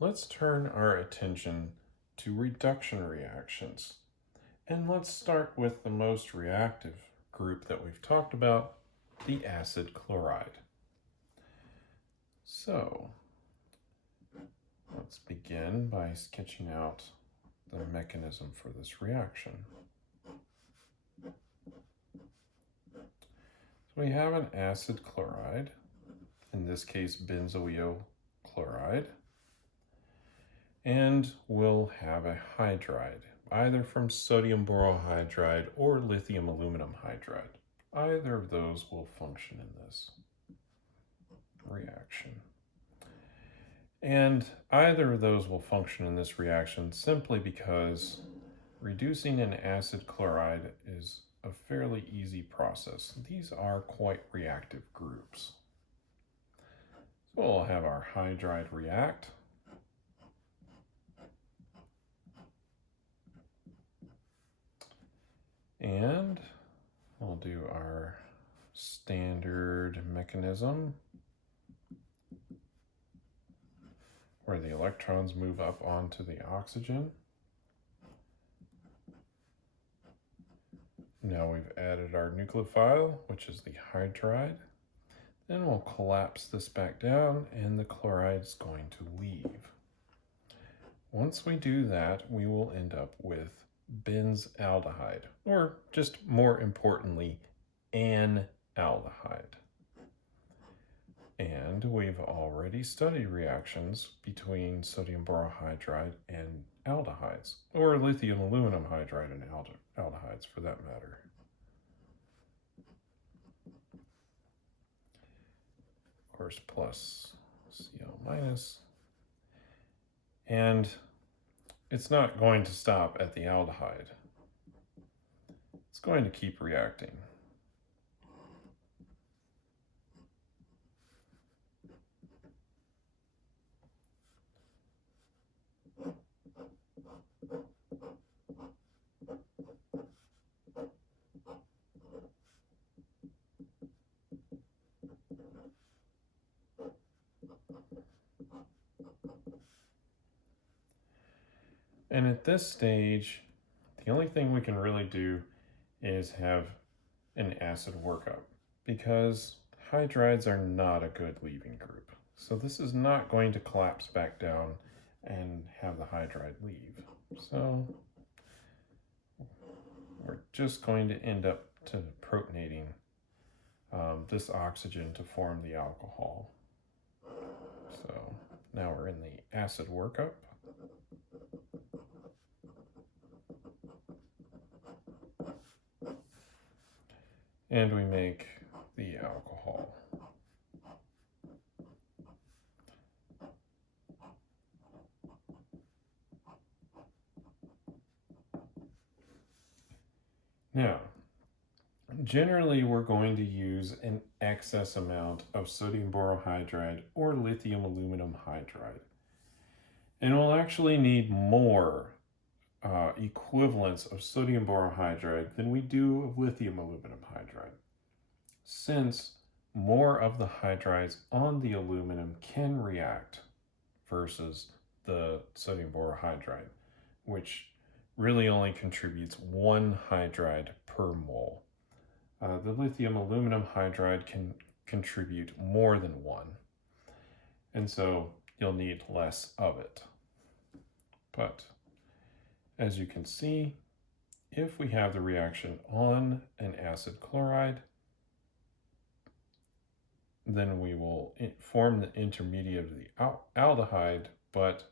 let's turn our attention to reduction reactions. And let's start with the most reactive group that we've talked about, the acid chloride. So let's begin by sketching out the mechanism for this reaction. So we have an acid chloride, in this case benzoyl chloride, and we'll have a hydride, either from sodium borohydride or lithium aluminum hydride. Either of those will function in this reaction. And either of those will function in this reaction simply because reducing an acid chloride is a fairly easy process. These are quite reactive groups. So we'll have our hydride react. And we'll do our standard mechanism where the electrons move up onto the oxygen. Now we've added our nucleophile, which is the hydride. Then we'll collapse this back down and the chloride is going to leave. Once we do that, we will end up with benzaldehyde, or just more importantly, an aldehyde. And we've already studied reactions between sodium borohydride and aldehydes, or lithium aluminum hydride and aldehydes for that matter. Of course, plus Cl minus. And it's not going to stop at the aldehyde. It's going to keep reacting. And at this stage, the only thing we can really do is have an acid workup, because hydrides are not a good leaving group. So this is not going to collapse back down and have the hydride leave. So we're just going to end up protonating this oxygen to form the alcohol. So now we're in the acid workup. And we make the alcohol. Now, generally we're going to use an excess amount of sodium borohydride or lithium aluminum hydride. And we'll actually need more equivalents of sodium borohydride than we do of lithium aluminum hydride, since more of the hydrides on the aluminum can react versus the sodium borohydride, which really only contributes 1 hydride per mole. The lithium aluminum hydride can contribute more than 1, and so you'll need less of it. But as you can see, if we have the reaction on an acid chloride, then we will form the intermediate of the aldehyde, but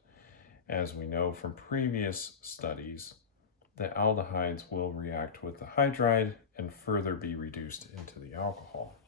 as we know from previous studies, the aldehydes will react with the hydride and further be reduced into the alcohol.